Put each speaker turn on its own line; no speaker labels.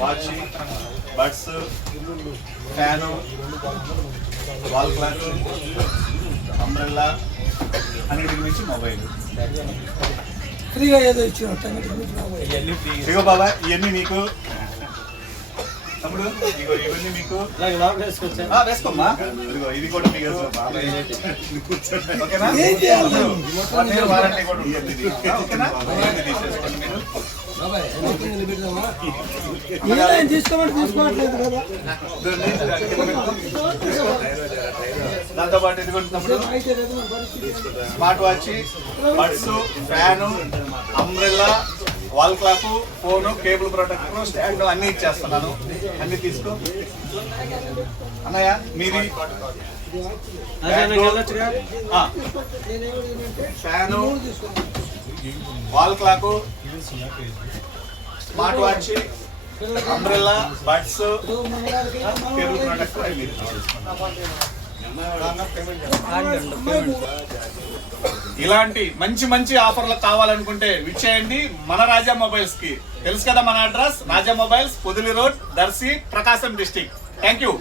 Watch buds fan wall clock umbrella అన్నిటికి మించి mobile
ఫ్రీగా ఏదో బాబోయ్.
ఇగో బాబా ఇవన్నీ మీకు. తమ్ముడు ఇగో ఇవన్నీ మీకు ఆ, వేసుకోమ్మా. ఇదిగో ఇది కూడా మీకు ఓకేనా? వన్ ఇయర్ వారంటీ కూడా ఉంటుంది. ఇది. ఓకేనా? ఇది తీసేసుకోండి. మీరు
ఏదైనా తీసుకోమంటే తీసుకోవట్లేదు కదా.
దాంతో పాటు
పరిస్థితి? ఏంటి?
Smart watch buds fan umbrella wall clock phone cable protector stand అన్ని ఇచ్చేస్తున్నాను. అన్ని తీసుకో. అన్నయ్య మీది? Fan wall clock smart watch umbrella buds అవి ఇలాంటి మంచి మంచి ఆఫర్లు కావాలనుకుంటే విచ్చేయండి మన రాజా మొబైల్స్కి తెలుసు కదా మన address? Raja mobiles Podili road Darsi Prakasam district. Thank you